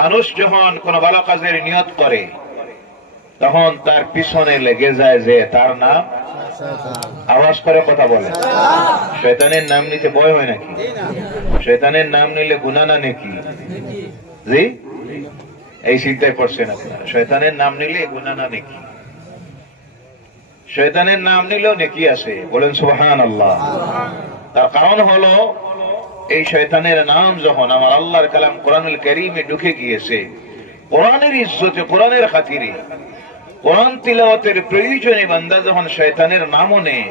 মানুষ যখন কোন ভালো কাজের নিয়ত করে তখন তার পিছনে লেগে যায় যে তার নাম আওয়াজ করে কথা বলে। শয়তানের নাম নিতে ভয় হয় নাকি? শয়তানের নাম নিলে গুনাহ না নাকি? জি, এই চিন্তায় পড়ছেন আপনারা? শয়তানের নাম নিলে গুনাহ না নাকি? শয়তানের নাম নিলেও নেকি আছে, বলেন সুবহানাল্লাহ। তার কারণ হলো এই শয়তানের নাম যখন আমার আল্লাহর কালাম কোরআনুল কারীমে ঢুকে গিয়েছে, কোরআনের ইজ্জতে, কোরআনের খাতিরে, কোরআন তিলাওয়াতের প্রয়োজনে বান্দা যখন শয়তানের নামও নেয়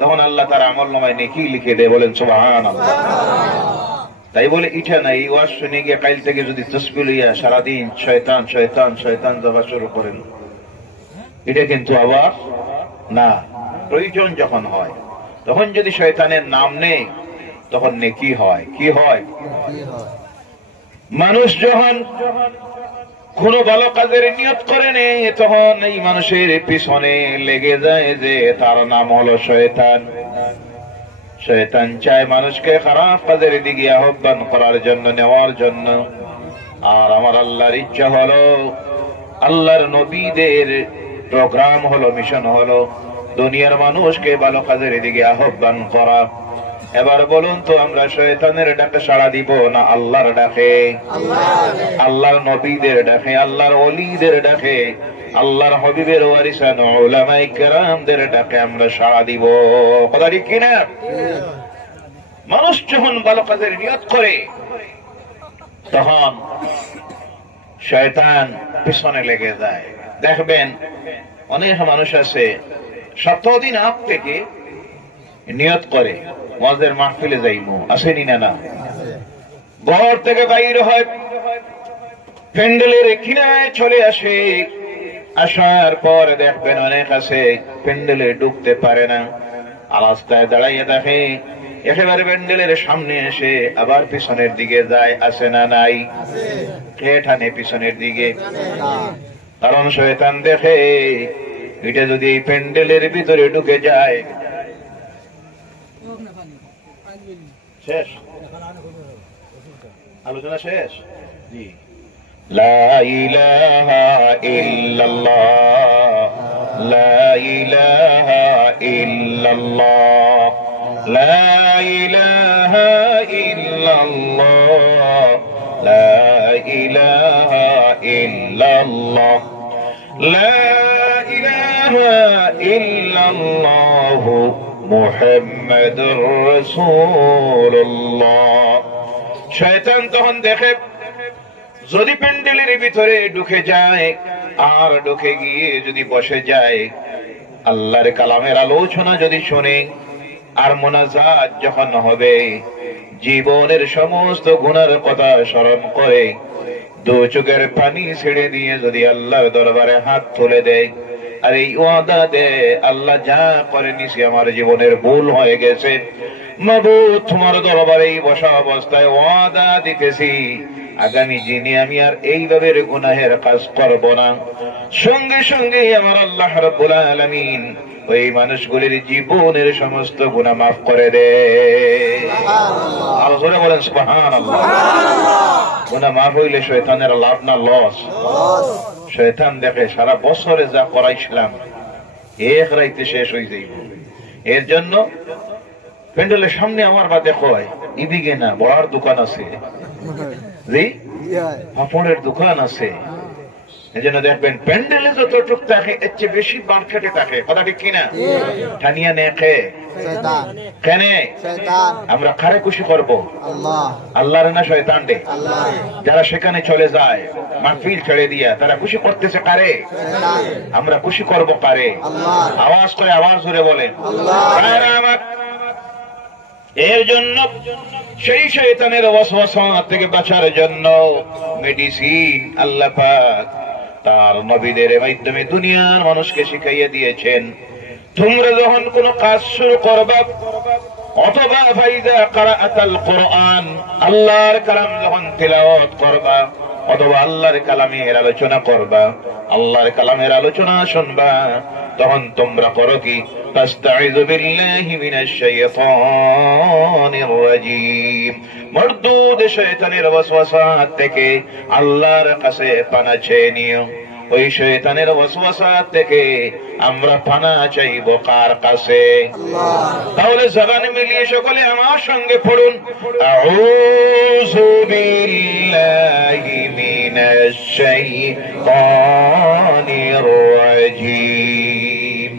তখন আল্লাহ তার আমলনামায় নেকি লিখে দেয়, বলেন সুবহানাল্লাহ। তাই বলে ইটা নাই এই ওয়াজ শুনে গিয়ে কাল থেকে যদি তাসবিহ লইয়া সারাদিন শয়তান শয়তান শয়তান জবা শুরু করেন, এটা কিন্তু আবার না। প্রয়োজন যখন হয় তখন যদি শয়তানের নাম নেই তখন নেকি হয়। কি হয়? মানুষ যখন কোন ভালো কাজের নিয়ত করে নেই তখন এই মানুষের পিছনে লেগে যায় যে তার নাম হলো শয়তান। শয়তান চায় মানুষকে খারাপ কাজের দিকে আহ্বান করার জন্য, নেওয়ার জন্য। আর আমার আল্লাহর ইচ্ছা হলো, আল্লাহর নবীদের প্রোগ্রাম হলো, মিশন হলো দুনিয়ার মানুষকে ভালো কাজের দিকে আহ্বান করা। এবার বলুন তো, আমরা শয়তানের ডাকে সাড়া দিব না আল্লাহর ডাকে? আল্লাহর নবীদের ডাকে, আল্লাহর ওলিদের ডাকে, আল্লাহর হাবিবের ওয়ারিসান উলামায়ে কেরামদের ডাকে আমরা সাড়া দিব। কথা ঠিক কিনা? মানুষ যখন ভালো কাজের নিয়ত করে তখন শয়তান পিছনে লেগে যায়। দেখবেন অনেক মানুষ আছে সপ্তাহ দিন আগ থেকে নিয়ত করে ওয়াজের মাহফিলে যাইবো, আসেনি না? না, ঘর থেকে বাইর হয়, প্যান্ডেলের কিনারে চলে আসে। আসার পর দেখবেন অনেক আছে প্যান্ডেলে ঢুকতে পারে না, রাস্তায় দাঁড়াইয়ে দেখে, একেবারে প্যান্ডেলের সামনে এসে আবার পিছনের দিকে যায়। আসে না নাই? কে টানে পিছনের দিকে? কারণ শয়তান দেখে এটা যদি এই প্যান্ডেলের ভিতরে ঢুকে যায়, শেষ আলোচনা শেষ। জি, লা ইলাহা ইল্লাল্লাহ, লা ইলাহা ইল্লাল্লাহ, লা ইলাহা ইল্লাল্লাহ, লা ইলাহা ইল্লাল্লাহ, লা ইলাহা ইল্লাল্লাহ মুহাম্মাদুর রাসূলুল্লাহ। শয়তান তখন দেখে যদি প্যান্ডেলের ভিতরে ঢুকে যায় আর ঢুকে গিয়ে যদি বসে যায়, আল্লাহর কালামের আলোচনা যদি শুনে আর মুনাজাত যখন হবে, জীবনের সমস্ত গুনার কথা স্মরণ করে দু চোখের পানি ছেড়ে দিয়ে যদি আল্লাহর দরবারে হাত তুলে দেয় আর এই ওয়াদা দে, আল্লাহ যা করে নিছি আমার জীবনের ভুল হয়ে গেছে, মাবুদ তোমার দরবারে বসা অবস্থায় ওয়াদা দিতেছি আগামী দিনে আমি আর এইভাবে গুনাহের কাজ করব না। সঙ্গে সঙ্গে আমার আল্লাহ রাব্বুল আলামিন ওই মানুষগুলির জীবনের সমস্ত গুনাহ মাফ করে দেয়। আর জোরে বলেন সুবহানাল্লাহ। গুনাহ মাফ হইলে শয়তানের লাভ না লস? শয়তান দেখে সারা বছরে যা করাইছিলাম এক রাইতে শেষ হয়ে যাইব। এর জন্য প্যান্ডেলের সামনে আমার বা দেখো ইদিকে না বড়ার দোকান আছে, জি পাপড়ের দোকান আছে। এই জন্য দেখবেন প্যান্ডেলে যতটুক থাকে এর চেয়ে বেশি মার্কেটে থাকে। কথা ঠিক কিনা? টানিয়া নেখে কেন? আমরা কারে খুশি করব? আল্লাহর না শয়তান রে? যারা সেখানে চলে যায় মাহফিল ছেড়ে দিয়া, তারা খুশি করতেছে কারে? আমরা খুশি করব কারে? আওয়াজ করে, আওয়াজ ধরে বলেন। এর জন্য সেই শয়তানের ওয়াসওয়াসা থেকে বাঁচার জন্য মেডিসিন আল্লাহ পাক তার নবীদের মাধ্যমে দুনিয়ার মানুষকে শিখাইয়া দিয়েছেন। তোমরা যখন কোন কাজ শুরু করবা, অথবা ফাইদা কারাআতাল কোরআন, আল্লাহর কালাম যখন তিলাওয়াত করবা, অথবা আল্লাহর কালামের আলোচনা করবা, আল্লাহর কালামের আলোচনা শুনবা, তখন তোমরা করো কি ফাস্তাইযু বিল্লাহি মিনাশ শাইতানির রাজীম, মরদুদ শয়তানের ওয়াসওয়াসা থেকে আল্লাহর কাছে পানা চেয়ে নিও। ওই শয়তানের ওয়াসওয়াসা থেকে আমরা পানা চাইব কার কাছে? তাহলে জবান মিলিয়ে সকলে আমার সঙ্গে পড়ুন, আউযু বিল্লাহি মিনাশ শাইতানির রাজীম।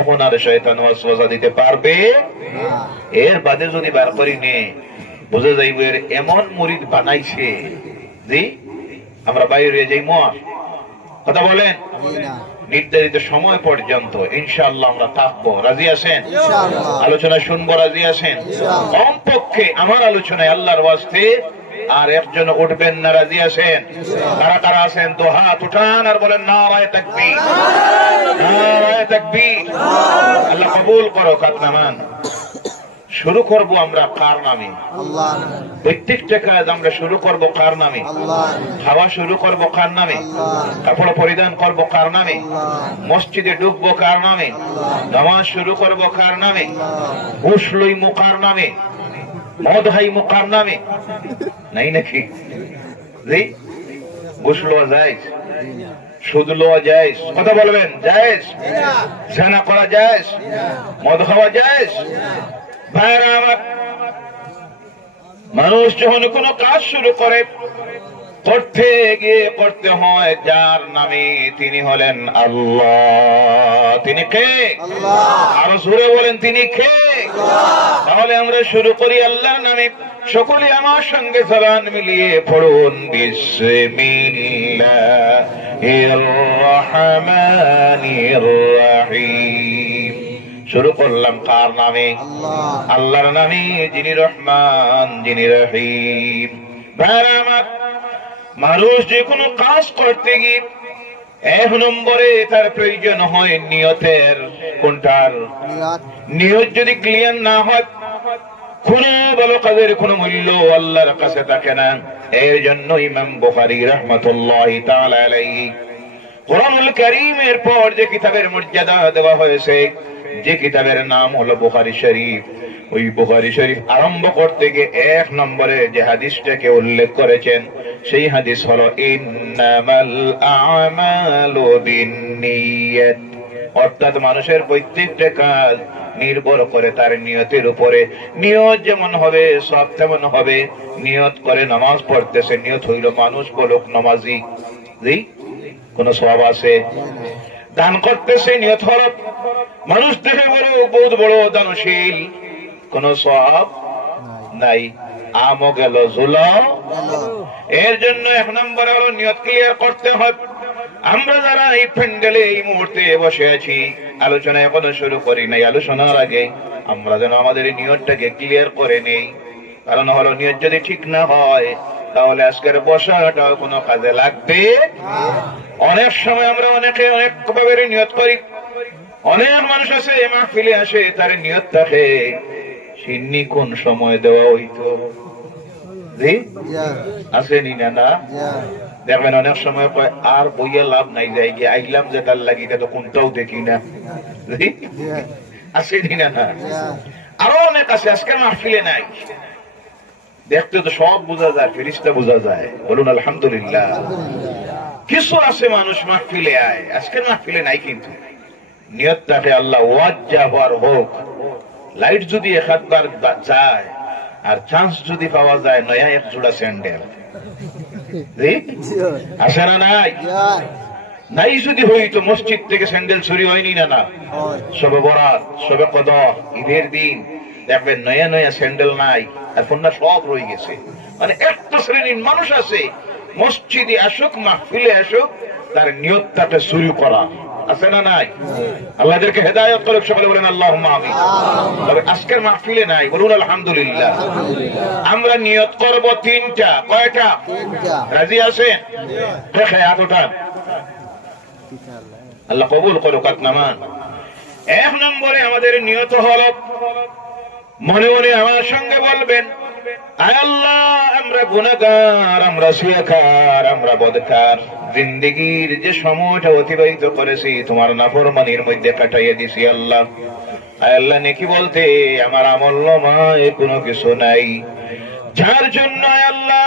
এখন আর শয়তান ওয়াসওয়াসা দিতে পারবে না। এর বাদে যদি বার করি নে বুঝে যাইব এর এমন মুরিদ বানাইছে যে আমরা বাইরে যাই মর। কথা বলেন? নির্ধারিত সময় পর্যন্ত ইনশাআল্লাহ আমরা থাকবো। রাজি আছেন? আলোচনা শুনবো, রাজি আছেন? কমপক্ষে আমার আলোচনায় আল্লাহর ওয়াস্তে আর একজন উঠবেন না, রাজি আছেন? কারা কারা আছেন তো হাত উঠান আর বলেন নারায়ে তাকবীর, নারায়ে তাকবীর। আল্লাহ কবুল করো। হাত নামান। শুরু করব আমরা কার নামে? আল্লাহ। প্রত্যেকটা কাজ আমরা শুরু করব কার নামে? আল্লাহ। খাওয়া শুরু করব কার নামে? আল্লাহ। কাপড় পরিধান করব কার নামে? আল্লাহ। মসজিদে ঢুকবো কার নামে? আল্লাহ। নামাজ শুরু করব কার নামে? আল্লাহ। ঘুষ লইমু কার নামে? মদ খাইমু কার নামে? নাই নাকি? জি, ঘুষ লওয়া যায়, সুদ লওয়া যায়, কথা বলবেন জায়েজ? জানা করা যায়, মদ খাওয়া যায়। ভাইরা আমার, মানুষ যখন কোন কাজ শুরু করে করতে গিয়ে করতে হয় যার নামে, তিনি হলেন আল্লাহ। তিনি কে? আরো জোরে বলেন, তিনি কে? তাহলে আমরা শুরু করি আল্লাহর নামে। সকলে আমার সঙ্গে জবান মিলিয়ে পড়ুন, বিসমিল্লাহির রহমানির রহিম। শুরু করলাম কার নামে? আল্লাহর নামে, যিনি রহমান, যিনি রহিম। ভাইরা আমার, মানুষ যে কোনো কাজ করতে গিয়ে এক নম্বরে তার প্রয়োজন হয় নিয়তের। কোনটার? নিয়ত যদি ক্লিয়ার না হয় কোন ভালো কাজের কোন মূল্য আল্লাহর কাছে থাকে না। এর জন্য ইমাম বুখারী রাহমাতুল্লাহি তাআলা আলাইহি কোরআনুল কারীমের পর যে কিতাবের মর্যাদা দেওয়া হয়েছে, যে কিতাবের নাম হলো বুখারী শরীফ, ওই বুখারী শরীফ আরম্ভ করতে গিয়ে এক নম্বরে যে হাদিসটাকে উল্লেখ করেছেন সেই হাদিস হলো ইন্নামাল আমালু বিন্নিয়াত। অর্থাৎ মানুষের প্রত্যেকটা কাজ নির্ভর করে তার নিয়তের উপরে। নিয়ত যেমন হবে সব তেমন হবে। নিয়ত করে নামাজ পড়তেছে, নিয়ত হইল মানুষ বলুক নামাজি, কোন সওয়াব আছে? দান করতেছে, নিয়ত হল মানুষ দেখে বলুক বহুত বড় দানশীল, কোন সওয়াব নাই। আমও গেল, জুলা। এর জন্য এক নম্বর হলো নিয়ত ক্লিয়ার করতে হবে। আমরা যারা এই প্যান্ডেলে এই মুহূর্তে বসে আছি, আলোচনা এখনো শুরু করি নাই, আলোচনার আগে আমরা যেন আমাদের এই নিয়তটাকে ক্লিয়ার করে নেই। কারণ হলো নিয়ত যদি ঠিক না হয় তাহলে আজকের বসাটা কোনো কাজে লাগবে। অনেক সময় আমরা অনেকে অনেক ভাবে নিয়ত করি। অনেক মানুষ আছে মাহফিলে আসে, তার নিয়ত থাকে সিন্নি কোন সময় দেওয়া হইতো, আসেনি না? দেখবেন অনেক সময় আর বইয়া লাভ নাই, যাই গিয়ে আইলাম যে তার লাগি, এটা তো কোনটাও দেখি না, আসেনি না? আরো অনেক আছে আজকের মাহফিলে নাই, দেখতে তো সব বোঝা যায়, ফেরেশতা বোঝা যায়, বলুন আলহামদুলিল্লাহ। কিছু আছে মানুষ মাহফিলে আয়, আজকের মাহফিলে নাই, কিন্তু নিয়ত থাকে আল্লাহ ওয়াজ্জা হওয়ার হোক। লাইট যদি একবার যায় আর চান্স যদি পাওয়া যায় নয়া এক জোড়া স্যান্ডেল, আসে না? নাই নাই যদি হইতো মসজিদ থেকে স্যান্ডেল চুরি হয়নি না? সবে বরাত, সবে কদর, ঈদের দিন দেখবেন নয়া নয়া স্যান্ডেল নাই, এখন না সব রয়ে গেছে। মানে একটা শ্রেণীর মানুষ আছে মসজিদে আসুক, মাহফিলে আসুক, তার নিয়তটাকে চুরি করা, আছে না নাই? আল্লাহদেরকে হেদায়েত করুক, সকলে বলেন আল্লাহুম্মা আমিন। তবে আজকের মাহফিলে নাই, বলুন আলহামদুলিল্লাহ। আমরা নিয়ত করব তিনটা। কয়টা? রাজি আছেন? দেখে এতটা আল্লাহ কবুল করুক। নামান এক নম্বরে আমাদের নিয়ত হলো, মনে মনে আমার সঙ্গে বলবেন আয় আল্লাহ, আমরা গুনাহগার, আমরা শিয়াকার, আমরা বদকার। জিন্দেগীর যে সময়টা অতিবাহিত করেছি তোমার নাফরমানির মধ্যে কাটাইয়া দিছি আল্লাহ। আয় আল্লাহ, নেকি বলতে আমার আমল নামায় কোনো কিছু নাই, যার জন্য আয় আল্লাহ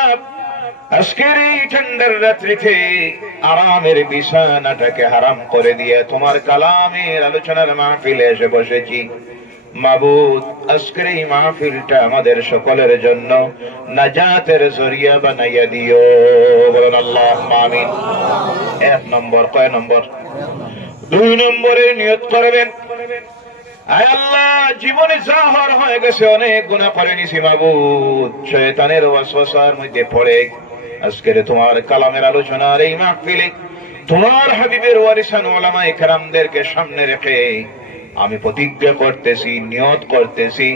আজকের এই ঠান্ডার রাত্রিতে আরামের বিছানাটাকে হারাম করে দিয়ে তোমার কালামের আলোচনার মাহফিলে এসে বসেছি। মাবুদ, আজকের এই মাহফিলটা আমাদের সকলের জন্য নাজাতের জরিয়া বানাইয়া দিও। বলুন আল্লাহুম্মা আমিন। 1 নম্বর, কয় নম্বর? 2 নম্বরে নিয়ত করবেন, আয় আল্লাহ, জীবনে জাহর হয়ে গেছে, অনেক গুনাহ করে নিছি মাবুদ, শয়তানের ওয়াসওয়াসার মধ্যে পড়ে আজকের তোমার কালামের আলোচনার এই মাহফিলে তোমার হাবিবের ওয়ারিসান উলামায়ে কেরামদেরকে সামনে রেখে আমি প্রতিজ্ঞা করতেছি, নিয়ত করতেছি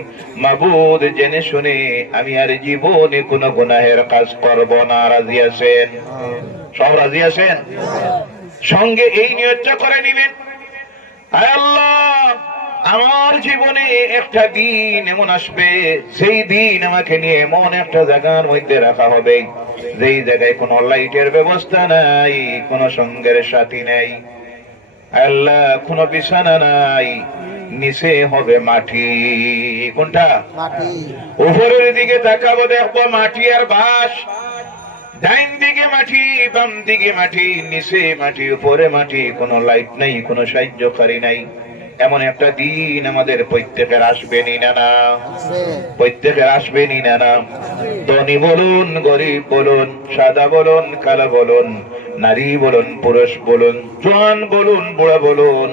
মাবুদ, জেনে শুনে আমি আর জীবনে কোনো গুনাহের কাজ করব না। রাজি আছেন? সব রাজি আছেন? সঙ্গে এই নিয়তটা করে নিবেন, আয় আল্লাহ, আমার জীবনে একটা দিন এমন আসবে, সেই দিন আমাকে নিয়ে এমন একটা জায়গার মধ্যে রাখা হবে যেই জায়গায় কোনো লাইটের ব্যবস্থা নাই, কোনো সঙ্গের সাথী নাই, আল্লাহ কোনো বিছানা নাই, নিচে হবে মাটি। কোনটা? উপরের দিকে তাকাবো, দেখবো মাটি আর বাঁশ, ডাইন দিকে মাটি, বাম দিকে মাটি, নিচে মাটি, উপরে মাটি, কোনো লাইট নাই, কোনো সাহায্যকারী নাই। এমন একটা দিন আমাদের প্রত্যেকের আসবেনি না? না, প্রত্যেকের আসবেনি না? না, ধনী বলুন, গরিব বলুন, সাদা বলুন, কালো বলুন, নারী বলুন, পুরুষ বলুন, জওয়ান বলুন, বুড়া বলুন,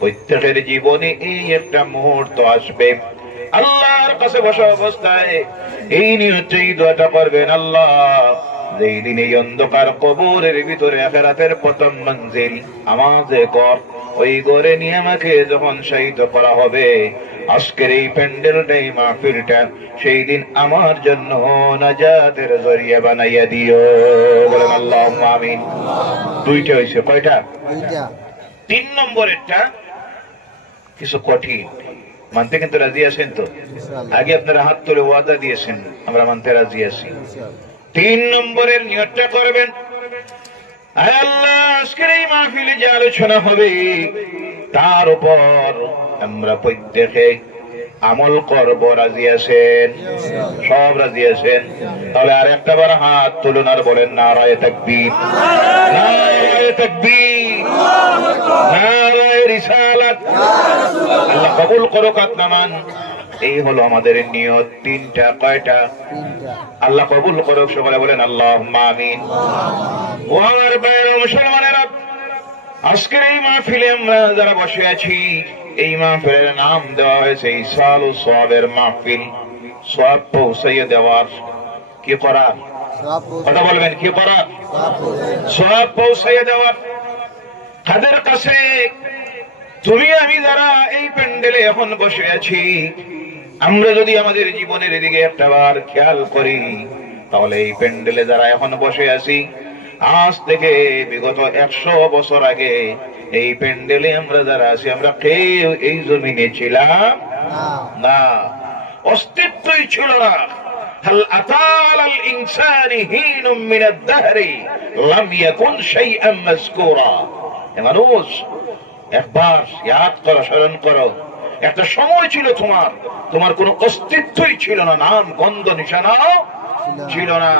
প্রত্যেকের জীবনে এই একটা মুহূর্ত আসবে। আল্লাহর কাছে বসা অবস্থায় এই নিয়তে এই দোয়াটা করবেন, আল্লাহ, যেই দিন এই অন্ধকার কবরের ভিতরে আখিরাতের প্রথম মঞ্জিল আমাকে ঘর, ওই ঘরে নিয়ে আমাকে যখন শায়িত করা হবে, আজকের এই প্যান্ডেলটা, এই মাহফিলটা সেই দিন আমার জন্য নাজাতের জরিয়া বানাইয়া দিও। বলেন আল্লাহুম্মা আমিন। 2টা হয়েছে, কয়টা? 3 নম্বরেরটা কিছু কঠিন, মানতে কিন্তু রাজি আছেন তো? আগে আপনারা হাত তুলে ওয়াদা দিয়েছেন, আমরা মানতে রাজি আছি। 3 নম্বরের নিয়তটা করবেন, আয় আল্লাহ, আজকের এই মাহফিলে যে আলোচনা হবে তার উপর আমরা প্রত্যেকে আমল করব। রাজি আছেন? সব রাজি আছেন? তাহলে আর একটা বার হাত তুলুন আর বলেন নারায়ে তাকবীর, নারায়ে তাকবীর, নারায়ে রিসালাত। আল্লাহ কবুল করুক আপনামান। এই হলো আমাদের নিয়ত। 3টা, কয়টা? আল্লাহ কবুল করুক। সকলে বলেন আল্লাহুম্মা আমিন। ও আমার ভাইরা মুসলমানেরা, আজকের এই মাহফিলে আমরা যারা বসে আছি, এই মাহফিলের নাম দেওয়া হয়েছে ইসালু সওয়াবের মাহফিল। সওয়াব পৌঁছাইয়ে দেওয়ার, কি করার? কথা বলবেন, কি করার? সওয়াব পৌঁছাইয়ে দেওয়ার। কাদের কাছে? তুমি আমি যারা এই প্যান্ডেলে এখন বসে আছি, আমরা যদি আমাদের জীবনের দিকে একটাবার খেয়াল করি, তাহলে এই প্যান্ডেলে যারা এখন বসে আছি, আজ থেকে বিগত 100 বছর আগে এই প্যান্ডেলে আমরা যারা আছি, আমরা কেউ এই জমিনে ছিলাম না, অস্তিত্বই ছিল না। হাল আতাল ইনসানি হিনুম মিনাদ দাহরি লাম ইয়াকুন শাইআন মাযকুরা। মানুষ, একবার ইয়াদ করো, স্মরণ করো, একটা সময় ছিল তোমার কোনো অস্তিত্বই ছিল না, নাম গন্ধ নিশানা ছিল না।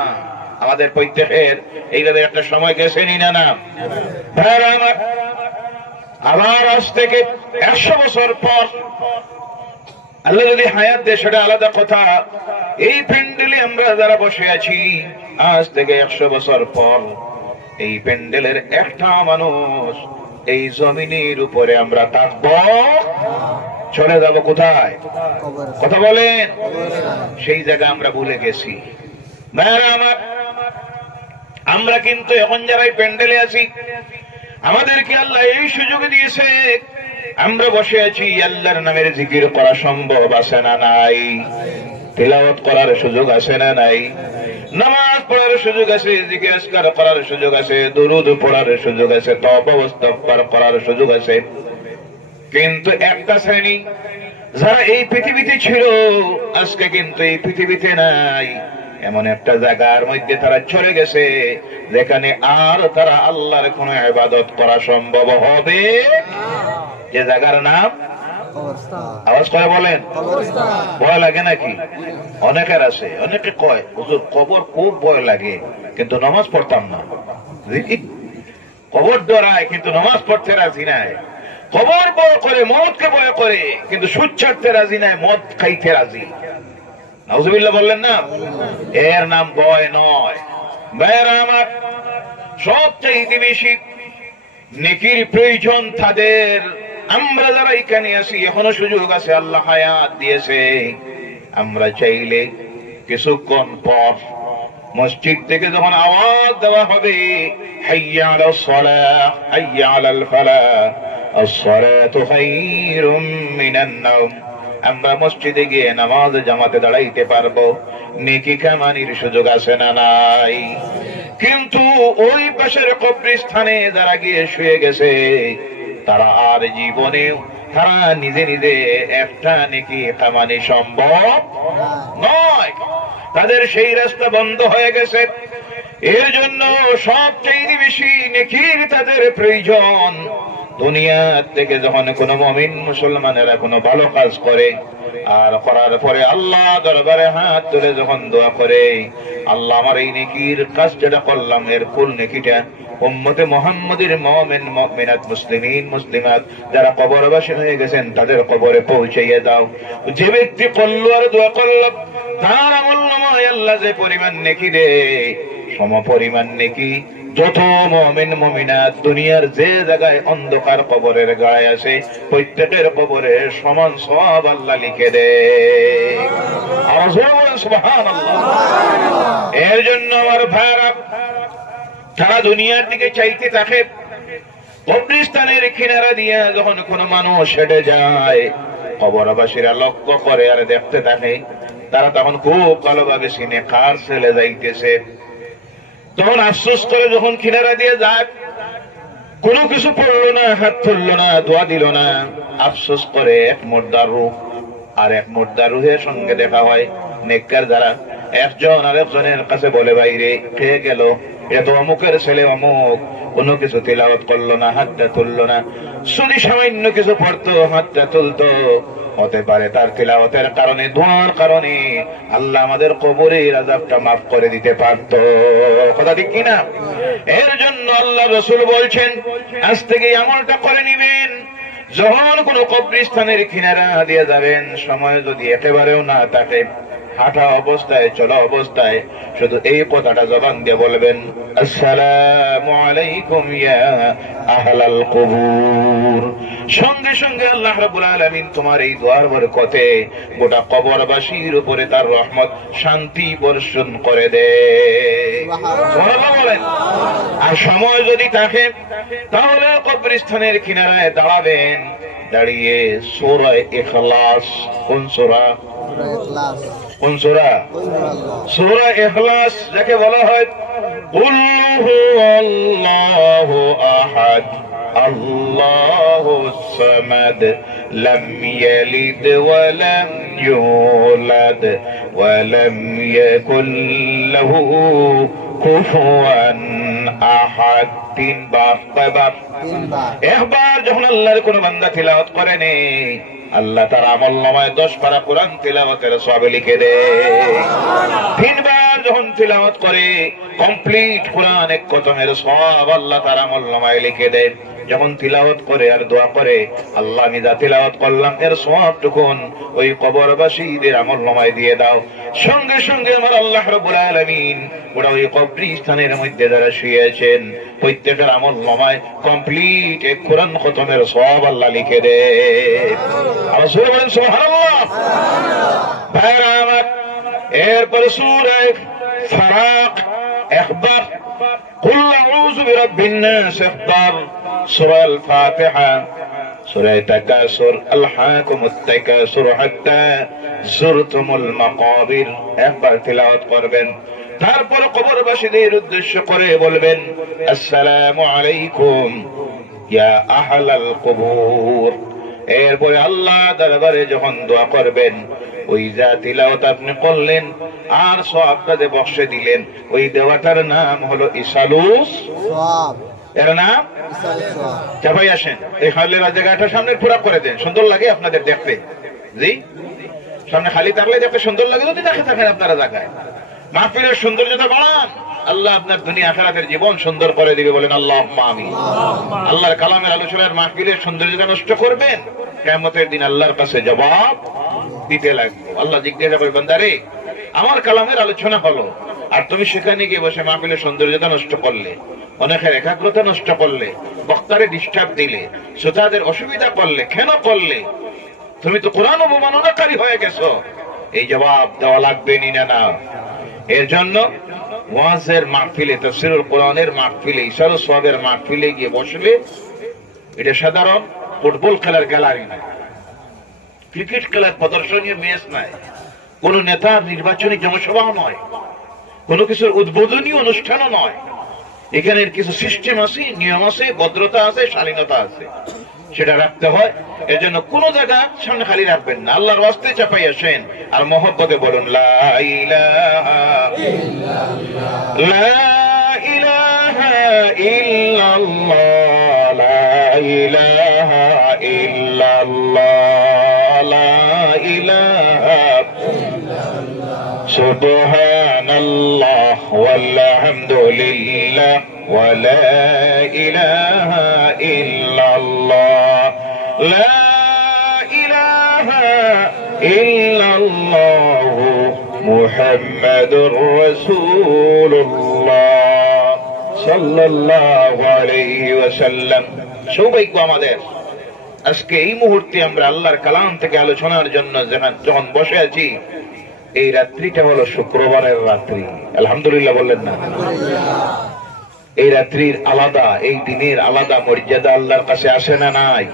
আমাদের প্রত্যেকের এইভাবে একটা সময় গেছেনি না? না, আবার আজ থেকে 100 বছর পর আল্লাহ যদি হায়াত দেয় সেটা আলাদা কথা। এই প্যান্ডেলে আমরা যারা বসে আছি, আজ থেকে 100 বছর পর এই প্যান্ডেলের একটা মানুষ এই জমিনের উপরে আমরা থাকবো, চলে যাব কোথায়? কথা বলেন। সেই জায়গা আমরা ভুলে গেছি। আমরা কিন্তু এখন যারা এই প্যান্ডেলে আছি, আমাদেরকে আল্লাহ এই সুযোগ দিয়েছে, আমরা বসে আছি, আল্লাহর নামের জিকির করা সম্ভব আছে না নাই? তিলাওয়াত করার সুযোগ আছে না নাই? নামাজ পড়ার সুযোগ আছে, জিকির আজকার করার সুযোগ আছে, দুরূদ পড়ার সুযোগ আছে, তওবা ইস্তিগফার করার সুযোগ আছে। কিন্তু একটা শ্রেণী যারা এই পৃথিবীতে ছিল আজকে কিন্তু এই পৃথিবীতে নাই। এমন একটা জায়গার মধ্যে তারা চলে গেছে যেখানে আর তারা আল্লাহর কোন ইবাদত করা সম্ভব হবে। যে জায়গার নাম আওয়াজ করে বলেন, ভয় লাগে নাকি? অনেকের আছে, অনেকে কয় হুজুর কবর খুব ভয় লাগে কিন্তু নামাজ পড়তাম না। কবর ডরায় কিন্তু নামাজ পড়তে রাজি নাই। কবর ভয় করে, মদকে ভয় করে কিন্তু সুদ ছাড়তে রাজি নাই, মদ খাইতে রাজি। নাউজুবিল্লাহ বললেন না? এর নাম ভয় নয়। ভাইরা আমার, সবচেয়ে বেশি নেকির প্রয়োজন তাদের। আমরা যারা এখানে আছি এখনো সুযোগ আছে, আল্লাহ হায়াত দিয়েছে। আমরা চাইলে কিছুক্ষণ পর মসজিদ থেকে যখন আওয়াজ দেওয়া হবে হাইয়া আলাস সালাহ হাইয়া আলাল ফালাহ আস-সালাতু খায়রুম মিনান নাওম, আমরা মসজিদে গিয়ে নামাজ জামাতে দাঁড়াইতে পারবো। নেকি কামানির সুযোগ আছে না নাই? কিন্তু ওই পাশের কবরস্থানে যারা গিয়ে শুয়ে গেছে তারা আর জীবনে তারা নিজে নিজে একটা নেকি কামানি সম্ভব নয়। তাদের সেই রাস্তা বন্ধ হয়ে গেছে। এর জন্য সবচেয়ে বেশি নেকির তাদের প্রয়োজন। দুনিয়া থেকে যখন কোন মুমিন মুসলমানেরা কোনো ভালো কাজ করে আর করার পরে আল্লাহ দরবারে হাত তুলে যখন দোয়া করে, আল্লাহ আমার এই নেকির কাজ যেটা করলাম এর ফুল নেকিটা উম্মতে মুহাম্মাদের মুমিন মুমিনাত মুসলিমিন মুসলিমাত যারা কবরবাসী হয়ে গেছেন তাদের কবরে পৌঁছাইয়ে দাও। যে ব্যক্তি করলো আর দোয়া করলো তার আমলনামায় আল্লাহ যে পরিমাণ নেকি দেয় সম পরিমাণ নেকি যত মুমিন মুমিনাত দুনিয়ার যে জায়গায় অন্ধকার কবরের গায়ে আছে প্রত্যেকের কবরে সমান সওয়াব আল্লাহ লিখে দেয়। সুবহানাল্লাহ। এর জন্য আমার ভাইরা তারা দুনিয়ার দিকে চাইতে থাকে। কবরস্থানের কিনারা দিয়ে যখন কোন মানুষ হেঁটে যায় কবরবাসীরা লক্ষ্য করে আর দেখতে থাকে। তারা তখন খুব ভালোভাবে চিনে কার ছেলে যাইতেছে। তখন আফসোস করে যখন কিনারা দিয়ে যায় কোনো কিছু পড়লো না, হাত তুললো না, দোয়া দিল না, আফসোস করে এক মুর্দার রূহ আর এক মুর্দার রূহের সঙ্গে দেখা হয়। নেককার যারা একজন আরেকজনের কাছে বলে বাইরে খেয়ে গেল এত অমুকের ছেলে অমুক, কোনো কিছু তিলাওয়াত করলো না, হাতটা তুললো না, যদি সামান্য কিছু পড়তো হাতটা তুলতো, হতে পারে তার তিলাওয়াতের কারণে দোয়ার কারণে আল্লাহ আমাদের কবরের আযাবটা মাফ করে দিতে পারত। কথা ঠিক কিনা? এর জন্য আল্লাহ রাসূল বলছেন আজ থেকে আমলটা করে নিবেন। যখন কোন কবরস্থানের কিনারা দিয়ে যাবেন সময় যদি একেবারেও না থাকে, হাঁটা অবস্থায় চলা অবস্থায় শুধু এই কথাটা জবান দিয়ে বলবেন আসসালামু আলাইকুম ইয়া আহলাল কুবুর। সঙ্গে সঙ্গে আল্লাহ রাব্বুল আলামিন তোমার এই দোয়ার বরকতে গোটা কবরবাসীর উপরে তার রহমত শান্তি বর্ষণ করে দেয়। সুবহানাল্লাহ বলেন। আর সময় যদি থাকে তাহলে কবরস্থানের কিনারায় দাঁড়াবেন, দাঁড়িয়ে সূরা ইখলাস, কোন সূরা? কোন সূরা? সূরা ইখলাস যাকে বলা হয় কুল হুয়াল্লাহু আহাদ আল্লাহুস সামাদ লাম ইয়ালিদ ওয়া লাম ইউলাদ ওয়া লাম ইয়াকুল লাহু কুফুয়ান আহাদ। তিনবার। কয়বার? একবার যখন আল্লাহর কোন বান্দা তিলাওয়াত করে নে আল্লাহ তার আমলনামায় 10 পারা কোরআন তিলাওয়াতের সওয়াব লিখে দেয়। তিনবার যখন তিলাওয়াত করে কমপ্লিট কোরআন এক খতমের সওয়াব আল্লাহ তার আমলনামায় লিখে দেয়। যখন তিলাওয়াত করে আর দোয়া করে আল্লাহ আমি যা তিলাওয়াত করলাম এর সওয়াবটুকুন ওই কবরবাসীদের আমলনামায় দিয়ে দাও। সঙ্গে সঙ্গে আমার আল্লাহ রাব্বুল আলামিন ওরা ওই কবরস্থানের মধ্যে যারা শুয়ে আছেন প্রত্যেকের আমলনামায় কমপ্লিট এক কোরআন খতমের সওয়াব আল্লাহ লিখে দেয়। আর সূরা বলেন সুবহানাল্লাহ। ভাইরা আমার, এরপরে সূরা ফালাক একবার, কুল আউযু বিরাব্বিন নাস একবার, সূরা আল ফাতিহা, সূরা তাকাসুর, আলহাকুমুত তাকাসুর হাত্তা যুরতুমুল মাকাবির একবার তিলাওয়াত করবেন। তারপর কবরবাসীদের উদ্দেশ্য করে বলবেন আসসালামু আলাইকুম ইয়া আহলাল কুবুর। এরপরে আল্লাহ দরবারে যখন দোয়া করবেন, ওই যা তিলাওয়াত আপনি করলেন আর সওয়াব কাজে বক্সে দিলেন, ওই দেওয়াটার নাম হলো ইসালুস সওয়াব। এর নাম ইসালুস সওয়াব। চাপাই আসেন, এই খালি জায়গাটা সামনে পুরো করে দেন, সুন্দর লাগে আপনাদের দেখতে। জি, সামনে খালি থাকলে দেখতে সুন্দর লাগে, যদি দেখে থাকেন আপনারা জায়গায়। মাহফিলের সৌন্দর্যতা বাড়ান, আল্লাহ আপনার দুনিয়া আখিরাতের জীবন সুন্দর করে দিবে। বলেন আল্লাহুম্মা আমিন। আল্লাহর কালামের আলোচনার মাহফিলের সৌন্দর্যতা নষ্ট করবেন, কিয়ামতের দিন আল্লাহর কাছে জবাব দিতে লাগবে। আল্লাহ জিজ্ঞাসা করবে, বান্দারে আমার কালামের আলোচনা হলো আর তুমি সেখানে গিয়ে বসে মাহফিলের সৌন্দর্যতা নষ্ট করলে, অনেকের একাগ্রতা নষ্ট করলে, বক্তারে ডিস্টার্ব দিলে, শ্রোতাদের অসুবিধা করলে, কেন করলে? তুমি তো কোরআন অবমাননাকারী হয়ে গেছো। এই জবাব দেওয়া লাগবে নি না? এর জন্য ওয়াজের মাহফিলে, তাফসীরুল কোরআনের মাহফিলে, ইসালুস সওয়াবের মাহফিলে গিয়ে বসলে এটা সাধারণ ফুটবল খেলার গ্যালারি নয়, ক্রিকেট খেলার প্রদর্শনীয় ম্যাচ নয়, কোন নেতার নির্বাচনী জনসভাও নয়, কোন কিছুর উদ্বোধনী অনুষ্ঠানও নয়। এখানে কিছু সিস্টেম আছে, নিয়ম আছে, ভদ্রতা আছে, শালীনতা আছে, সেটা রাখতে হয়। এর জন্য কোন জায়গা সামনে খালি রাখবেন না, আল্লাহর ওয়াস্তে চাপাই আসেন আর মহব্বতে বলুন লা ইলাহা ইল্লাল্লাহ, লা ইলাহা ইল্লাল্লাহ, লা ইলাহা ইল্লাল্লাহ, লা ইলাহা ইল্লাল্লাহ, সুবহানাল্লাহ ওয়ালহামদুলিল্লাহ ওয়া লা ইলাহা ইল্লাল্লাহ, লা ইলাহা ইল্লাল্লাহ মুহাম্মাদুর রাসূলুল্লাহ সাল্লাল্লাহু আলাইহি ওয়াসাল্লাম। সৌভাগ্য আমাদের, আজকে এই মুহূর্তে আমরা আল্লাহর কালাম থেকে আলোচনার জন্য যখন বসে আছি, এই রাত্রিটা হলো শুক্রবারের রাত্রি। আলহামদুলিল্লাহ বললেন না? এই রাত্রির আলাদা, এই দিনের আলাদা মর্যাদা আল্লাহর কাছে আসে না? নাই?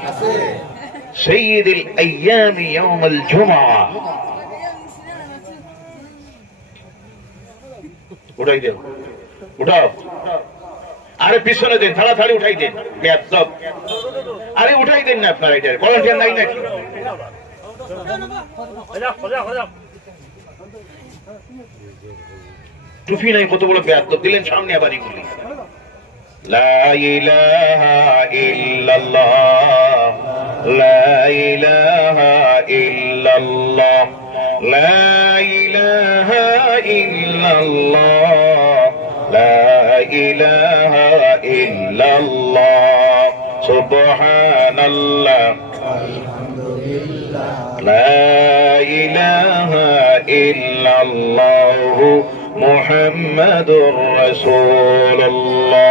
সাইয়্যিদুল আইয়াম ইয়াউমুল জুমআহ। উঠাই দেন, উঠাও। আরে পিছনে দেন, তাড়াতাড়ি উঠাই দেন, বেয়াদব। আরে উঠাই দেন না আপনারা, এটা ভলান্টিয়ার নাই নাকি? টুপি নাই, কত বড় বেয়াদব দিলেন সামনে আবার এগুলি। লা ইলাহা ইল্লাল্লাহ, লা ইলাহা ইল্লাল্লাহ, লা ইলাহা ইল্লাল্লাহ, লা ইলাহা ইল্লাল্লাহ, সুবহানাল্লাহ আলহামদুলিল্লাহ, লা ইলাহা ইল্লাল্লাহ মুহাম্মাদুর রাসূলুল্লাহ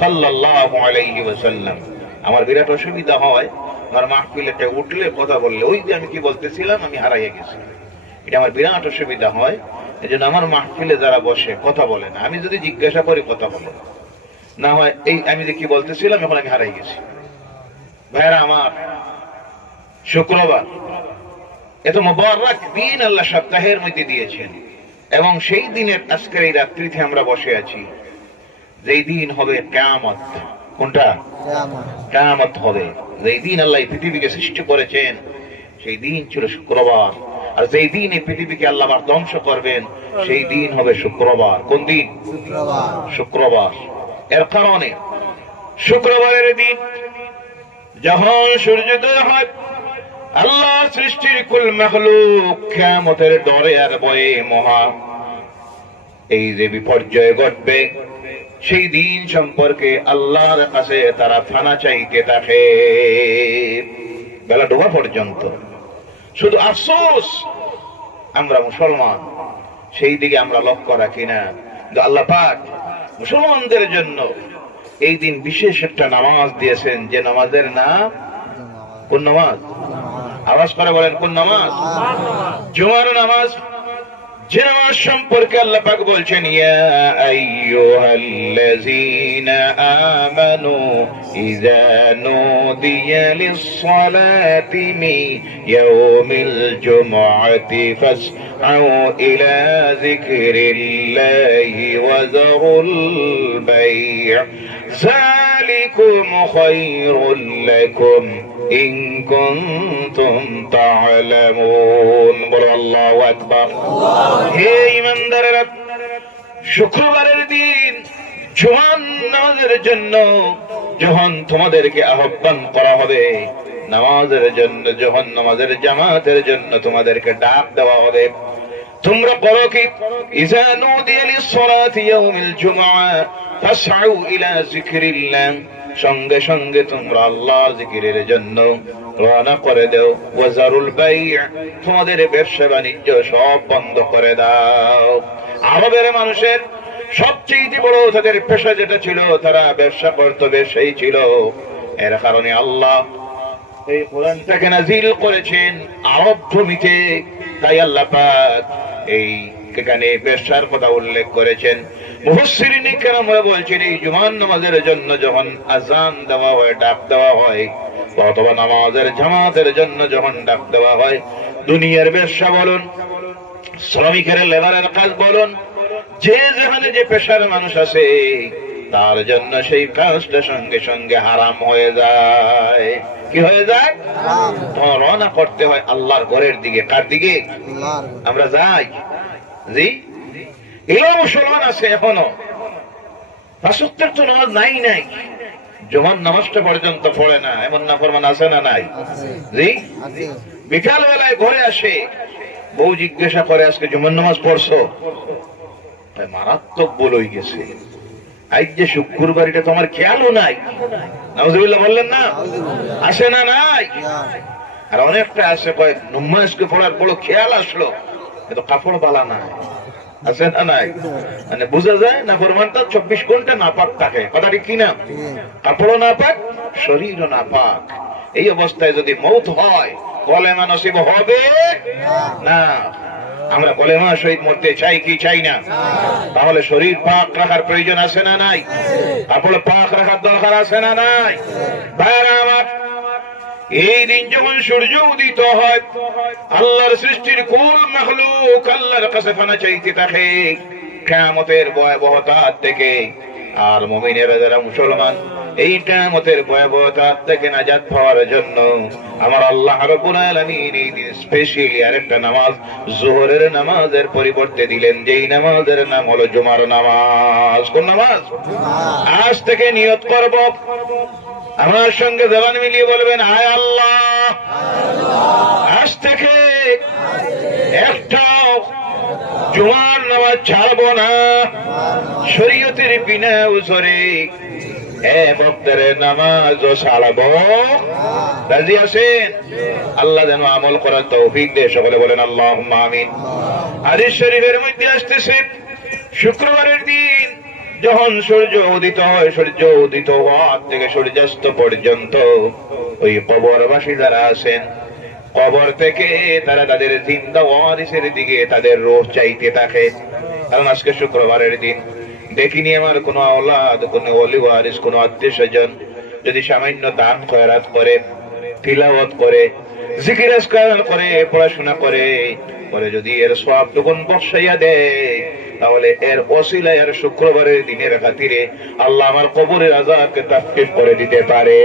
সাল্লাল্লাহু আলাইহি ওয়াসাল্লাম। আমার বিরাট অসুবিধা হয়, আমার মাহফিলেতে উঠলে কথা বললে ওই যে আমি কি বলতেছিলাম আমি হারাইয়া গেছি, এটা আমার বিরাট অসুবিধা হয়। এই জন্য আমার মাহফিলে যারা বসে কথা বলে না, আমি যদি জিজ্ঞাসা করি কথা বলে না হয়, এই আমি যে কি বলতেছিলাম এখন আমি হারাই গেছি। ভাইরা আমার, শুক্রবার এত মুবারক দিন আল্লাহ সপ্তাহের মধ্যে দিয়েছেন, এবং সেই দিনের আজকের এই রাত্রিতে আমরা বসে আছি, যেই দিন হবে কিয়ামত। কোনটা? কিয়ামত হবে। যেই দিন আল্লাহ পৃথিবীকে সৃষ্টি করেছেন সেই দিন ছিল শুক্রবার, আর যেই দিন এই পৃথিবীকে আল্লাহ আবার ধ্বংস করবেন সেই দিন হবে শুক্রবার। কোন দিন? শুক্রবার। এর কারণে শুক্রবারের দিন যখন সূর্যোদয় হয়, আল্লাহ সৃষ্টির কুল মাখলুক কিয়ামতের ডরে আর ভয়ে মহা এই যে বিপর্যয় ঘটবে, সেই দিন সম্পর্কে আল্লাহর কাছে তারা ফানা চাইতে থাকে বেলা ডোবা পর্যন্ত। শুধু আফসোস আমরা মুসলমান সেই দিকে আমরা লক্ষ্য রাখি না। আল্লাহ পাক মুসলমানদের জন্য এই দিন বিশেষ একটা নামাজ দিয়েছেন, যে নামাজের নাম কোন নামাজ? আওয়াজ করে বলেন, কোন নামাজ? জুমার নামাজ। যে নামাজ সম্পর্কে আল্লাহ পাক বলছেন, ইয়া আইয়ুহাল্লাযীনা আমানু ইযা নুদিয়া লিস-সালাতি মিন ইয়াউমিল জুমআতি ফাসআউ ইলা যিকরিল্লাহি ওয়া যারুল বাই' যালিকুম খায়রুল লাকুম ইন কুনতুম তা'লামুন। বলো আল্লাহু আকবার। হে ঈমানদারেরা, শুক্রবারের দিন জুমার নামাজের জন্য যখন তোমাদেরকে আহ্বান করা হবে, নামাজের জন্য যখন নামাজের জামাতের জন্য তোমাদেরকে ডাক দেওয়া হবে, তোমরা করো কি? ইযা নুদিয়া লিস-সালাতি ইয়াউমিল জুমআ ফাসআউ ইলা যিকরিল্লাহ, সঙ্গে সঙ্গে তোমরা আল্লাহ জিকিরের জন্য রওনা করে দাও। ওয়াজারুল বাই', তোমাদের ব্যবসা বাণিজ্য সব বন্ধ করে দাও। আরবের মানুষের সবচেয়ে বড় তাদের পেশা যেটা ছিল, তারা ব্যবসা করতো, ব্যবসায়ী ছিল। এর কারণে আল্লাহ এই কোরআনটাকে নাযিল করেছেন আরব ভূমিতে। তাই আল্লাহ পাক এই এখানে ব্যবসার কথা উল্লেখ করেছেন। মুফাসসিরিন কেরামরা বলছেন, এই জুমার নামাজের জন্য যখন আযান দেওয়া হয়, ডাক দেওয়া হয়, অথবা নামাজের জামাতের জন্য যখন ডাক দেওয়া হয়, দুনিয়ার ব্যবসা বলুন, শ্রমিকের লেবারের কাজ বলুন, যে যেখানে যে পেশার মানুষ আছে, তার জন্য সেই কাজটা সঙ্গে সঙ্গে হারাম হয়ে যায়। কি হয়ে যায়? তোমার রওনা করতে হয় আল্লাহর ঘরের দিকে। কার দিকে? আমরা যাই। জি, এও মুসলমান আছে এখনো, পাঁচ ওয়াক্তের তো নামাজ নাই, জুমার নামাজটা পর্যন্ত পড়ে না, এমন নাফরমান আছে না নাই? জি, বিকাল বেলায় ঘরে আসে, বউ জিজ্ঞাসা করে আজকে জুমার নামাজ পড়ছো? মারাত্মক ভুল হয়ে গেছে, আজ যে শুক্রবার, এটা তোমার খেয়ালও নাই। নাউজুবিল্লাহ বললেন না? আসে না নাই? আর অনেকটা আসে, কয়েক নমাজকে পড়ার বড় খেয়াল আসলো, কিন্তু কাপড় বালা নাই। আছে না নাই? মানে বোঝা যায় না ফরমানটা 24 ঘন্টা নাপাক থাকে। কথাটি কি না? কাপড়ও নাপাক, শরীরও নাপাক। এই অবস্থায় যদি মৌত হয়, কলেমা নসিব হবে না। আমরা কলেমা শহীদ মরতে চাই কি চাই না? তাহলে শরীর পাক রাখার প্রয়োজন আছে না নাই? কাপড় পাক রাখার দরকার আছে না নাই? ভাইরা আমার, এই দিন যখন সূর্য উদিত হয়, আল্লাহর সৃষ্টির কুল মাখলুক আল্লাহর কাছে পানা চাইতে থাকে কিয়ামতের ভয়াবহতা থেকে। আর মুমিনেরা যারা মুসলমান, এই কিয়ামতের ভয়াবহতা থেকে নাজাত পাওয়ার জন্য আমার আল্লাহ রাব্বুল আলামিন এই দিন স্পেশালি আরেকটা নামাজ, যোহরের নামাজের পরিবর্তে দিলেন, যেই নামাজের নাম হলো জুমার নামাজ। কোন নামাজ? আজ থেকে নিয়ত করব, আমার সঙ্গে জবান মিলিয়ে বলবেন, আয় আল্লাহ, আজ থেকে একটা জুমার নামাজ ছাড়বো না, শরীয়তের বিনা উজরে নামাজও ছাড়বো। রাজি আছেন? আল্লাহ যেন আমল করার তৌফিক দেয়। সকলে বলেন আল্লাহুম্মা আমিন। হাদিস শরীফের মধ্যে আসতেছে, শুক্রবারের দিন যখন সূর্য উদিত হয়, সূর্য উদিত হওয়ার থেকে সূর্যাস্ত পর্যন্ত ওই কবরবাসী যারা আছেন, কবর থেকে তারা তাদের জিন্দা ওয়ারিসের দিকে তাদের রূহ চাইতে থাকে। কারণ আজকে শুক্রবারের দিন, দেখিনি আমার কোন আওলাদ, কোন ওলি ওয়ারিস, কোন আত্মীয় স্বজন যদি সামান্য দান খয়রাত করে, তিলাওয়াত করে, জিকির আজকার করে, পড়াশোনা করে, পরে যদি এর সওয়াবটুকুন বর্ষাইয়া দেয়, তাহলে এর ওসিলায় আর শুক্রবারের দিনের খাতিরে আল্লাহ আমার কবরের আযাবকে তাফফীফ করে দিতে পারে।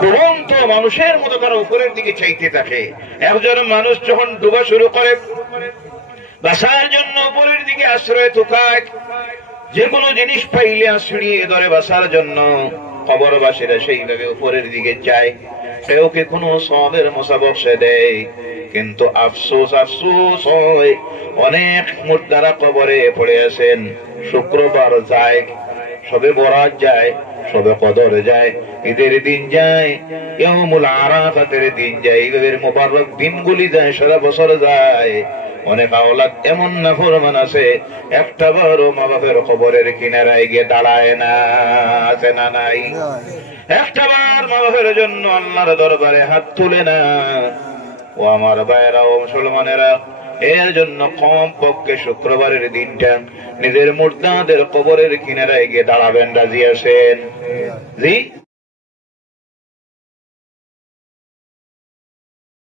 ঘুমন্ত মানুষের মতো তারা উপরের দিকে চাইতে থাকে। একজন মানুষ যখন ডুবা শুরু করে, বাঁচার জন্য উপরের দিকে আশ্রয় তোকায়, যে কোনো জিনিস পাইলে আশ্রয় ধরে বাঁচার জন্য কবরবাসীরা সেইভাবে উপরের দিকে যায়। কেউকে কোনো সওয়াবের মোসাবক সে দেয়, কিন্তু আফসোস আফসোস হয়, অনেক মুর্দারা কবরে পড়ে আছেন। শুক্রবার যায়, সবে বরাত যায়, সবে কদর যায়, ঈদের দিন যায়, ইয়াউমুল আরাফাতের দিন যায়, এইভাবে মুবারক দিনগুলি যায়, সারা বছর যায়। অনেক আওলাদ এমন নাফরমান আছে, একটা বারও মা বাপের কবরের কিনারায় গিয়ে দাঁড়ায় না। আছে না নাই? একটা বার মা বাপের জন্য আল্লাহর দরবারে হাত তুলে না। ও আমার ভাইয়েরা ও মুসলমানেরা, এর জন্য কম পক্ষে শুক্রবারের দিনটা নিজের মুর্দাদের কবরের কিনারায় গিয়ে দাঁড়াবেন। রাজি আছেন? জি।